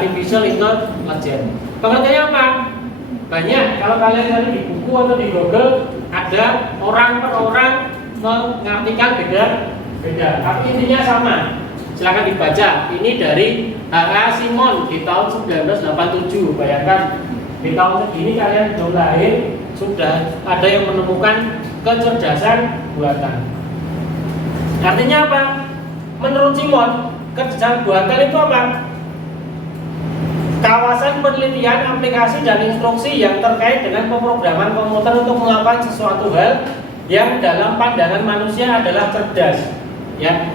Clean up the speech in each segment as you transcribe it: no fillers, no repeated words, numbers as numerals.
artificial intelligence. Pengertiannya apa? Banyak. Kalau kalian cari di buku atau di Google ada orang per orang mengartikan beda. Tapi intinya sama. Silakan dibaca. Ini dari H.A. Simon di tahun 1987. Bayangkan di tahun segini kalian belum lahir sudah ada yang menemukan kecerdasan buatan. Artinya apa? Menurut Simon, kecerdasan buatan itu apa? Kawasan penelitian aplikasi dan instruksi yang terkait dengan pemrograman komputer untuk melakukan sesuatu hal yang dalam pandangan manusia adalah cerdas. Ya,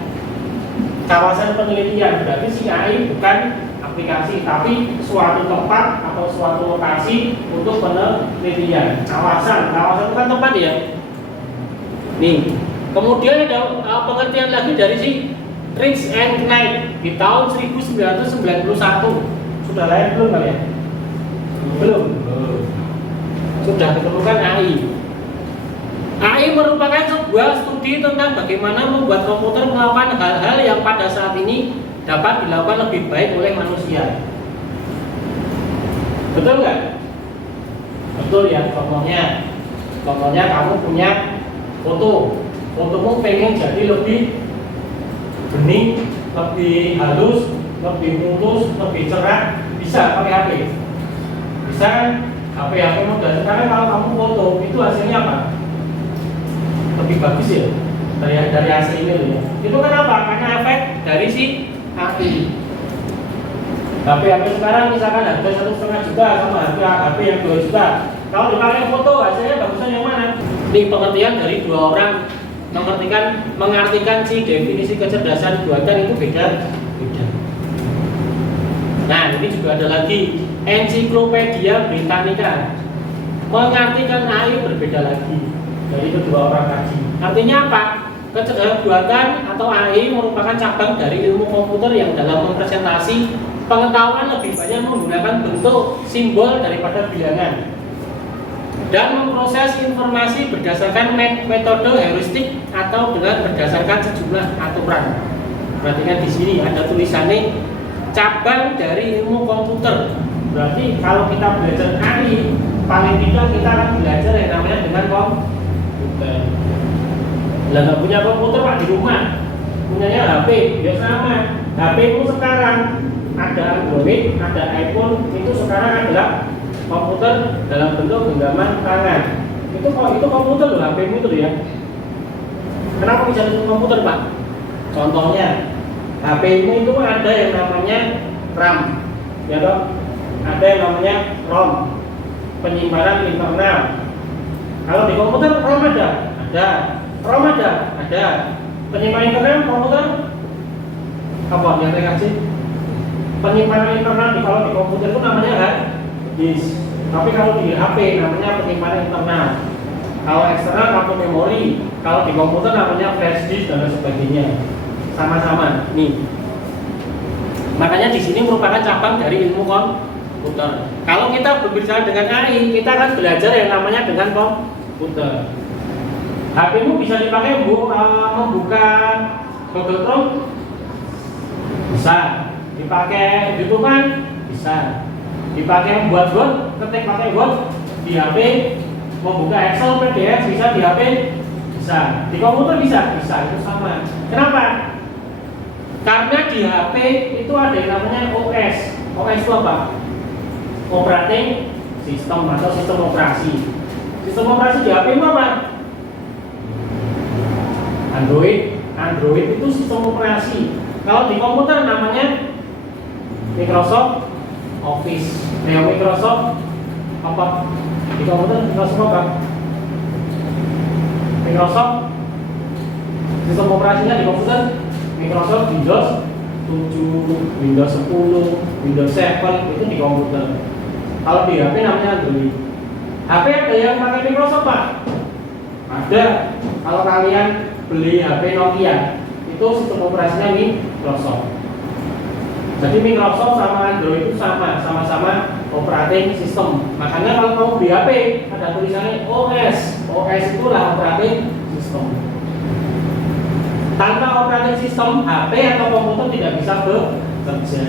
kawasan penelitian berarti si AI bukan aplikasi, tapi suatu tempat atau suatu lokasi untuk penelitian. Kawasan itu kan tempat ya. Nih, kemudian ada pengertian lagi dari si Rich and Knight di tahun 1991. Sudah lahir belum kalian? Belum. Sudah ditemukan AI. AI merupakan sebuah studi tentang bagaimana membuat komputer melakukan hal-hal yang pada saat ini dapat dilakukan lebih baik oleh manusia. Betul nggak? Betul ya. Contohnya kamu punya fotomu pengen jadi lebih bening, lebih halus, lebih mulus, lebih cerah, bisa pakai HP. Bisa HP model sekarang. Kalau kamu foto itu hasilnya apa? Lebih bagus ya dari aslinya ya. Itu kenapa? Karena efek dari si AI. HP sekarang misalkan harga 1,5 juta sama harga HP yang 2 juta. Kalau dipakai foto hasilnya bagusnya yang mana? Ini pengertian dari dua orang mengartikan si definisi kecerdasan buatan itu beda. Nah, ini juga ada lagi Encyclopedia Britannica mengartikan AI berbeda lagi dari kedua orang tadi. Artinya apa? Kecerdasan buatan atau AI merupakan cabang dari ilmu komputer yang dalam mempresentasi pengetahuan lebih banyak menggunakan bentuk simbol daripada bilangan dan memproses informasi berdasarkan metode heuristik atau dengan berdasarkan sejumlah aturan. Perhatikan di sini ada tulisannya cabang dari ilmu komputer. Berarti kalau kita belajar AI, paling tidak kita akan belajar yang namanya dengan komputer. Lah nggak punya komputer Pak di rumah, punyanya HP, ya sama. HP itu sekarang ada Android, ada iPhone, itu sekarang adalah komputer dalam bentuk genggaman tangan. Itu komputer loh, HP itu ya. Kenapa bisa disebut komputer Pak? Contohnya HP ini itu ada yang namanya RAM, ya dok. Ada yang namanya ROM, penyimpanan internal. Kalau di komputer ROM ada, ROM ada. Penyimpanan internal komputer apa yang saya kasih? Penyimpanan internal kalau di komputer itu namanya hard disk. Tapi kalau di HP namanya penyimpanan internal. Kalau eksternal kartu memori. Kalau di komputer namanya flash disk dan sebagainya. Sama-sama. Nih. Makanya di sini merupakan cabang dari ilmu komputer. Kalau kita berbicara dengan AI, kita akan belajar yang namanya dengan komputer. HP-mu bisa dipakai membuka Google Chrome? Bisa. Dipakai YouTube kan? Bisa. Dipakai buat Word, ketik pakai Word di HP, membuka Excel, PDF bisa di HP? Bisa. Di komputer bisa? Bisa, itu sama. Kenapa? Karena di HP itu ada yang namanya OS. OS itu apa? Operating System atau sistem operasi. Sistem operasi di HP itu apa? Android itu sistem operasi. Kalau di komputer namanya Microsoft Office. Microsoft apa? Di komputer Microsoft apa? Microsoft sistem operasinya di komputer Microsoft Windows 7, Windows 10, Windows 7 itu di komputer. Kalau di HP namanya Android. HP ada yang pakai Microsoft Pak? Ada. Kalau kalian beli HP Nokia itu sistem operasinya Microsoft. Jadi Microsoft sama Android itu sama-sama operating system. Makanya kalau kamu beli HP ada tulisannya OS. OS itulah operating system. Tanpa operating system HP atau komputer tidak bisa bekerja.